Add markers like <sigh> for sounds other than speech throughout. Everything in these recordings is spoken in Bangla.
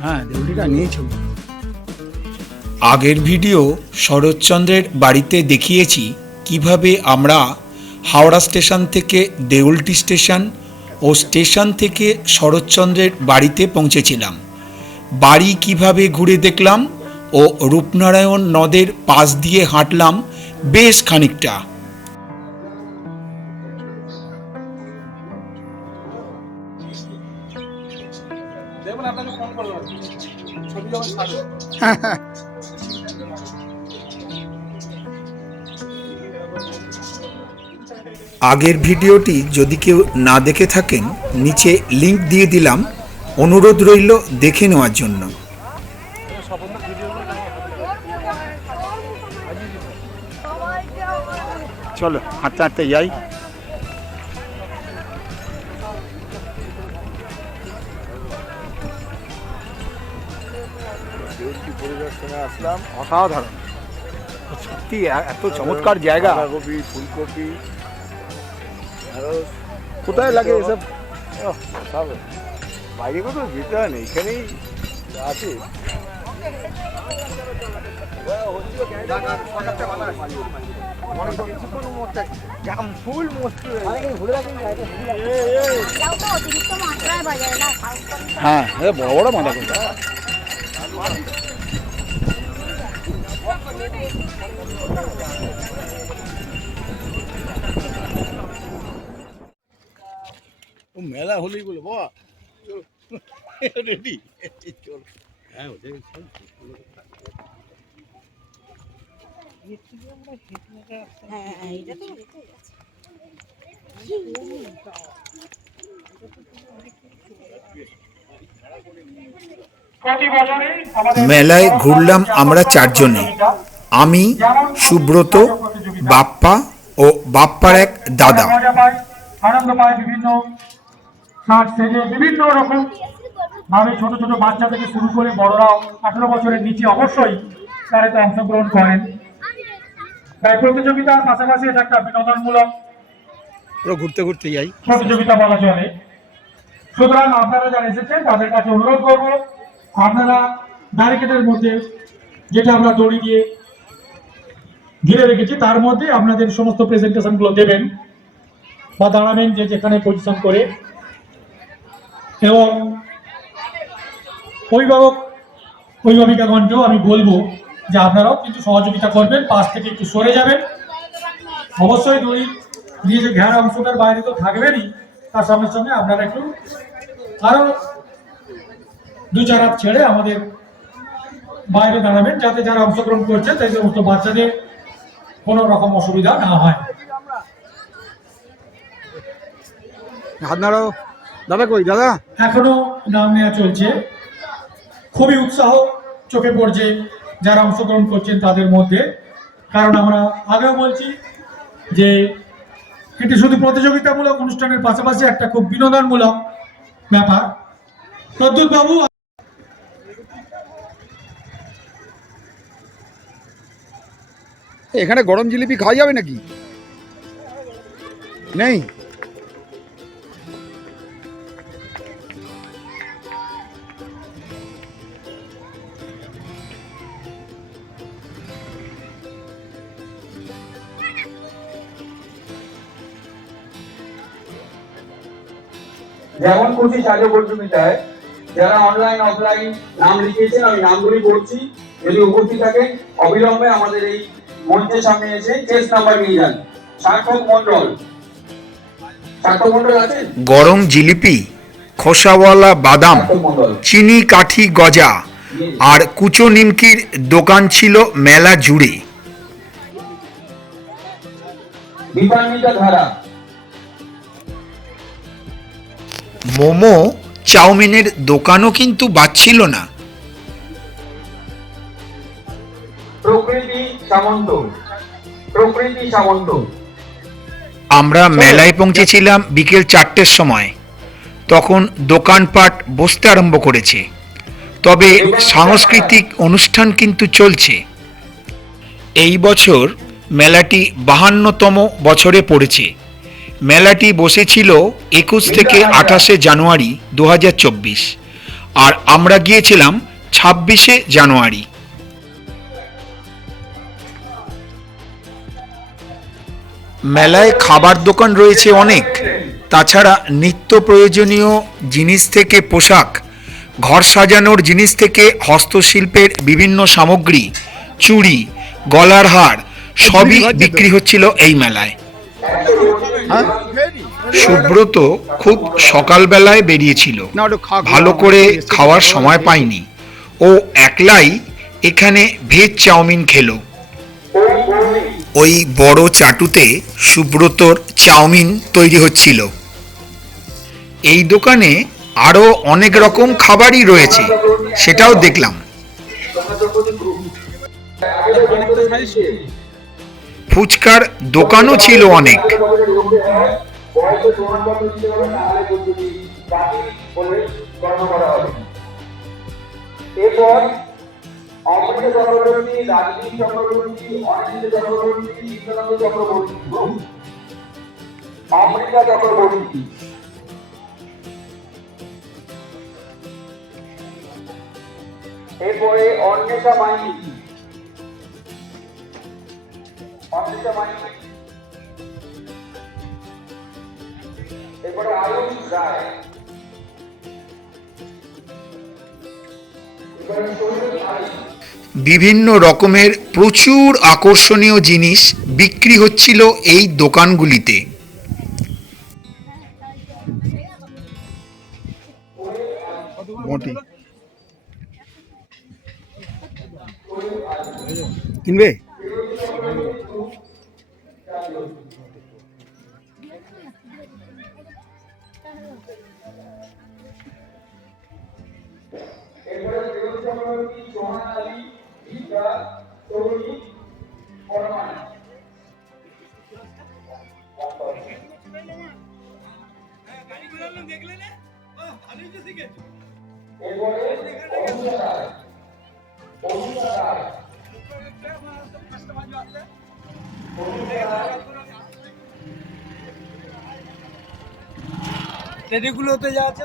হ্যাঁ দেউলিটা আগের ভিডিও শরৎচন্দ্রের বাড়িতে দেখিয়েছি কীভাবে আমরা হাওড়া স্টেশন থেকে দেউলটি স্টেশন ও স্টেশন থেকে শরৎচন্দ্রের বাড়িতে পৌঁছেছিলাম। বাড়ি কীভাবে ঘুরে দেখলাম ও রূপনারায়ণ নদের পাশ দিয়ে হাঁটলাম বেশ খানিকটা। হ্যাঁ আপনাকে <laughs> আগের ভিডিওটি যদি কেউ না দেখে থাকেন নিচে লিংক দিয়ে দিলাম। অনুরোধ রইল দেখে নেওয়ার জন্য। চলো হাঁটতে হাঁটতে যাই। আসলাম অসাধারণ। সত্যি এত চমৎকার জায়গা। ফুলকপি। ঢেঁড়স কোথায় লাগে এসব? সব বাইরে কোথাও যেতে হয় না এখানেই আছে। ফুল হ্যাঁ বড় বড় বাঁধাকপি ও মেলা হলেই বলে বাবা রেডি হ্যাঁ তো মেলায় ঘুরলাম আমরা চারজনে। আমি, সুব্রত, বাপ্পা ও বাপ্পার এক দাদা। আনন্দ পায় বিভিন্ন শার্ট সেজে বিভিন্ন রকম ভাবে ছোট ছোট বাচ্চা থেকে শুরু করে বড়রাও আঠারো বছরের নিচে অবশ্যই তারা এতে অংশগ্রহণ করেন। তাই প্রতিযোগিতার পাশাপাশি এটা একটা বিনোদনমূলক ঘুরতে ঘুরতে যাই। প্রতিযোগিতা বলা চলে। সুতরাং আপনারা যারা এসেছেন তাদের কাছে অনুরোধ করব আপনারা ব্যারিকেডের মধ্যে যেটা আমরা দড়ি দিয়ে ঘিরে রেখেছি তার মধ্যে আপনাদের সমস্ত প্রেজেন্টেশনগুলো দেবেন বা দাঁড়াবেন যে যেখানে পজিশন করে। এবং অভিভাবক, অভিভাবিকাগণকেও আমি বলব যে আপনারাও কিন্তু সহযোগিতা করবেন, পাশ থেকে একটু সরে যাবেন। অবশ্যই দড়ি দিয়ে যে ঘেরা অংশটার বাইরে তো থাকবেনই, তার সঙ্গে সঙ্গে আপনারা একটু আরও দু চার হাত ছেড়ে আমাদের বাইরে দাঁড়াবেন, যাতে যারা অংশগ্রহণ করছে তাই সমস্ত বাচ্চাদের কোনো রকম অসুবিধা না হয়। নাড়াও দাদা কই দাদা? এখনও নাম নেওয়া চলছে। খুবই উৎসাহ চোখে পড়ছে যারা অংশগ্রহণ করছেন তাদের মধ্যে। কারণ আমরা আগেও বলছি যে এটি শুধু প্রতিযোগিতামূলক অনুষ্ঠানের পাশাপাশি একটা খুব বিনোদনমূলক ব্যাপার। প্রদ্যুৎ বাবু এখানে গরম জিলিপি খাওয়া যাবে নাকি? নেই? যেমন খুশি সাজো প্রতিযোগিতায় যারা অনলাইন অফলাইন নাম লিখিয়েছেন আমি নামগুলি বলছি যদি উপস্থিত থাকেন অবিলম্বে আমাদের এই মঞ্চের সামনে এসে কেস নাম্বার নিয়ে যান। সার্থক মন্ডল সার্থক মন্ডল আছেন? গরম জিলিপি খোসাওয়ালা বাদাম চিনি কাঠি গজা আর কুচো নিমকির দোকান ছিল মেলা জুড়ে। দীপান্বিতা ধারা। মোমো চাউমিনের দোকানও কিন্তু বাচ্ছিল না। প্রকৃতি সামন্ত প্রকৃতি সামন্ত। আমরা মেলায় পৌঁছেছিলাম বিকেল চারটের সময়। তখন দোকানপাট বসতে আরম্ভ করেছে। তবে সাংস্কৃতিক অনুষ্ঠান কিন্তু চলছে। এই বছর মেলাটি বাহান্নতম বছরে পড়েছে। মেলাটি বসেছিল একুশ থেকে আঠাশে জানুয়ারি দু হাজার চব্বিশ আর আমরা গিয়েছিলাম ছাব্বিশে জানুয়ারি। মেলায় খাবার দোকান রয়েছে অনেক, তাছাড়া নিত্য প্রয়োজনীয় জিনিস থেকে পোশাক, ঘর সাজানোর জিনিস থেকে হস্তশিল্পের বিভিন্ন সামগ্রী, চুড়ি, গলার হার, সবই বিক্রি হচ্ছিল এই মেলায়। সুব্রত খুব সকালবেলায় বেরিয়েছিল। ভালো করে খাওয়ার সময় পায়নি। ও একলাই এখানে ভেজ চাউমিন খেলো। ওই বড় চাটুতে সুব্রতর চাউমিন তৈরি হচ্ছিল। এই দোকানে আরও অনেক রকম খাবারই রয়েছে সেটাও দেখলাম। ফুচকার দোকানও ছিল অনেক। এরপর এরপরে অন্বেষা মাইনি এরপরে আয়ুষ রায় বিভিন্ন রকমের প্রচুর আকর্ষণীয় জিনিস বিক্রি হচ্ছিল এই দোকানগুলিতে। কিনবে গীতা তরুণী পরমাণু এরপরে অমৃতা রায় অমৃতা রায় টেডিগুলোতে যা আছে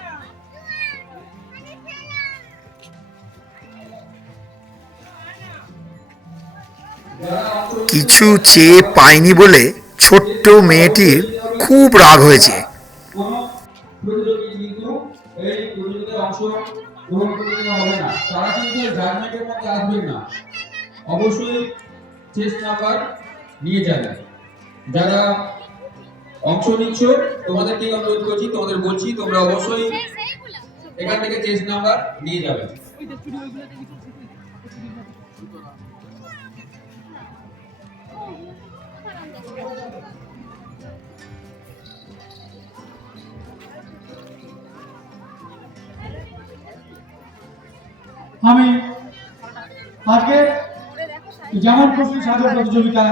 করতে হবে না তারা কিন্তু জাজমেন্টের মধ্যে আসবেন না অবশ্যই চেস্ট নাম্বার নিয়ে যাবেন যারা অংশ নিচ্ছ তোমাদেরকে অনুরোধ করছি তোমাদের বলছি তোমরা অবশ্যই এখান থেকে চেস্ট নাম্বার নিয়ে যাবে। আমি আজকে যেমন খুশি সাধু প্রতিযোগিতা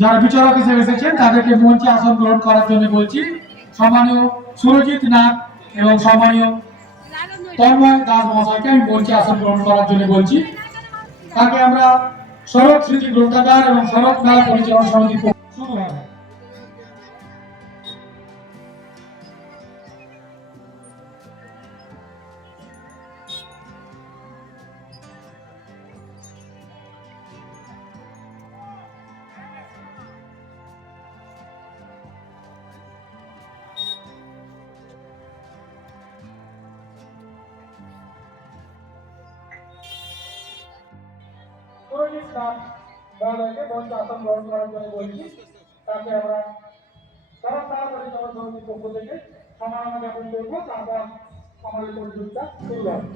যারা বিচারক হিসেবে এসেছেন, তাদেরকে মঞ্চে আসন গ্রহণ করার জন্য বলছি, সম্মানীয় সুরজিৎ নাথ এবং সম্মানীয় তন্ময় দাস মহাশয়কে আমি মঞ্চে আসন গ্রহণ করার জন্য বলছি। তাকে আমরা শরৎ স্মৃতি গ্রন্থাগার এবং শরৎ মেলা পরিচালনা সমিতি পক্ষ- শুরু হবে সুরজিৎ নাথ মহোদয়কে আসন গ্রহণ করার জন্য বলছি। তাকে আমরা সমাজ সমিতির পক্ষ থেকে জ্ঞাপন তারপর আমাদের পরিচর্যা শুরু হবে।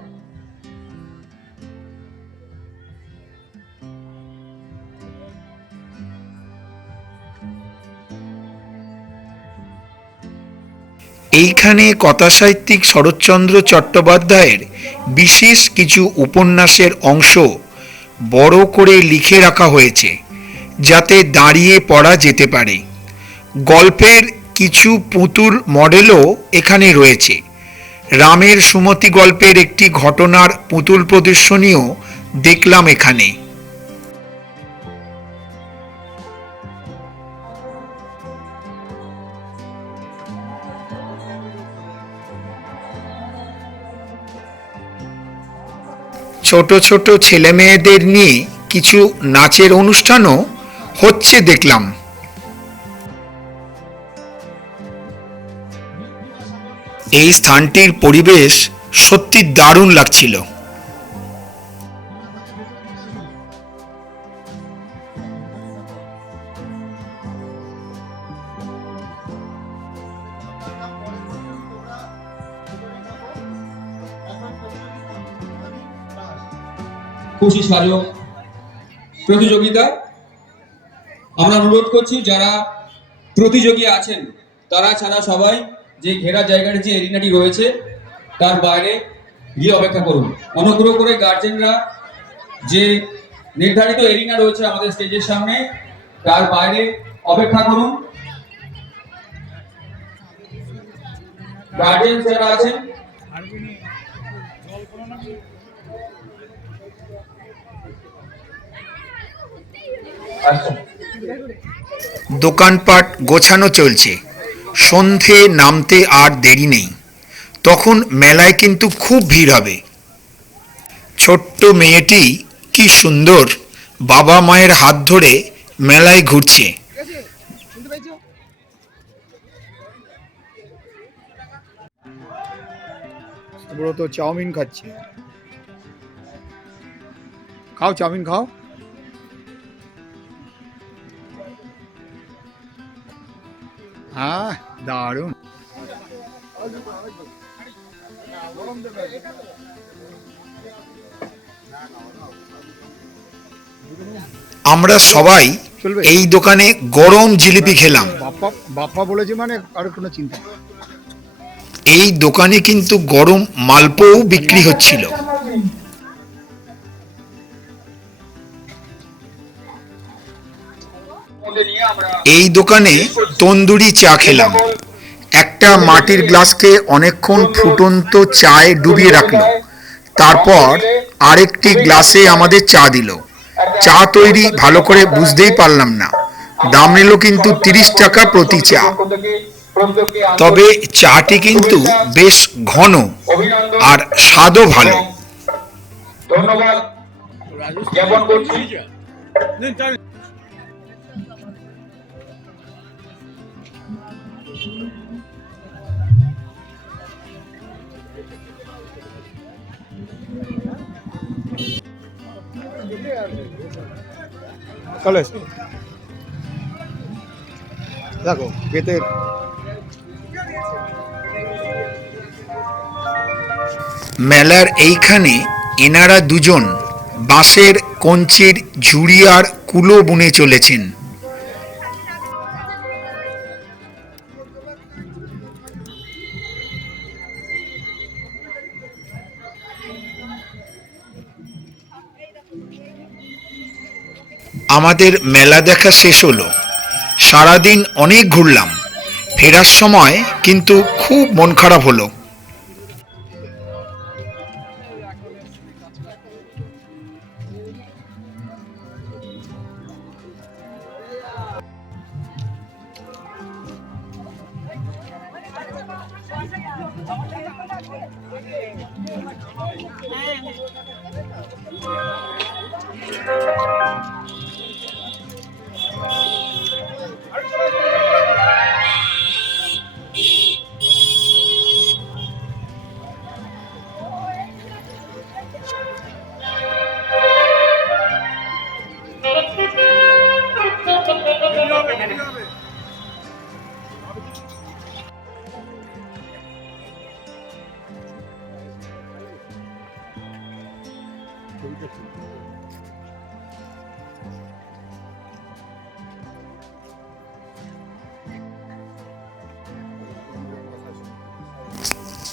এইখানে কথাসাহিত্যিক শরৎচন্দ্র চট্টোপাধ্যায়ের বিশেষ কিছু উপন্যাসের অংশ বড় করে লিখে রাখা হয়েছে, যাতে দাঁড়িয়ে পড়া যেতে পারে। গল্পের কিছু পুতুল মডেলও এখানে রয়েছে। রামের সুমতি গল্পের একটি ঘটনার পুতুল প্রদর্শনীও দেখলাম এখানে। ছোট ছোট ছেলে মেয়েদের নিয়ে কিছু নাচের অনুষ্ঠানও হচ্ছে দেখলাম। এই স্থানটির পরিবেশ সত্যি দারুণ লাগছিল। খুশি সাজক প্রতিযোগিতা। আমরা অনুরোধ করছি, যারা প্রতিযোগী আছেন, তারা ছাড়া সবাই যে ঘেরা জায়গার যে এরিনাটি রয়েছে, তার বাইরে গিয়ে অপেক্ষা করুন। অনুগ্রহ করে গার্জেনরা যে নির্ধারিত এরিনা রয়েছে আমাদের স্টেজের সামনে, তার বাইরে অপেক্ষা করুন। গার্জেন যারা আছেন দোকানপাট গোছানো চলছে। সন্ধে নামতে আর দেরি নেই। তখন মেলায় কিন্তু খুব ভিড় হবে। ছোট্ট মেয়েটি কি সুন্দর বাবা মায়ের হাত ধরে মেলায় ঘুরছে। তো চাউমিন খাচ্ছে। খাও, চাউমিন খাও। হ্যাঁ দারুণ আমরা সবাই এই দোকানে গরম জিলিপি খেলাম। বাপ্পা বাপ্পা বলেছে মানে আর কোনো চিন্তা নেই। এই দোকানে কিন্তু গরম মালপোও বিক্রি হচ্ছিল। এই দোকানে তন্দুরি চা খেলাম। একটা মাটির গ্লাসকে অনেকক্ষণ ফুটন্ত চায়ে ডুবিয়ে রাখল। তারপর আরেকটি গ্লাসে আমাদের চা দিল। চা তৈরি ভালো করে বুঝতেই পারলাম না। দাম নিল কিন্তু তিরিশ টাকা প্রতি চা। তবে চাটি কিন্তু বেশ ঘন আর স্বাদও ভালো। ধন্যবাদ। চলে দেখো বেতের মেলার এইখানে এনারা দুজন বাঁশের কঞ্চির ঝুড়ি আর কুলো বুনে চলেছেন। আমাদের মেলা দেখা শেষ হলো। সারাদিন অনেক ঘুরলাম। ফেরার সময় কিন্তু খুব মন খারাপ হলো।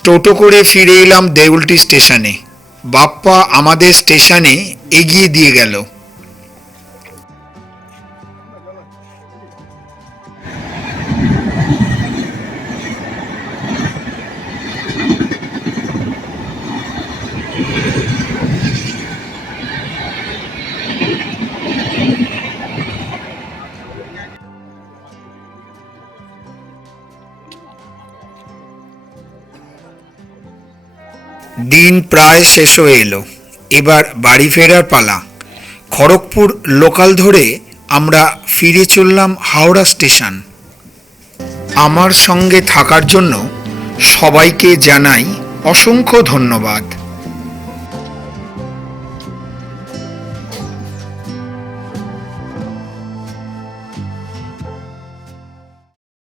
টোটো করে ফিরে এলাম দেউলটি স্টেশনে। বাপ্পা আমাদের স্টেশনে এগিয়ে দিয়ে গেল। দিন প্রায় শেষ হয়ে এলো। এবার বাড়ি ফেরার পালা। খড়গপুর লোকাল ধরে আমরা ফিরে চললাম হাওড়া স্টেশন। আমার সঙ্গে থাকার জন্য সবাইকে জানাই অসংখ্য ধন্যবাদ।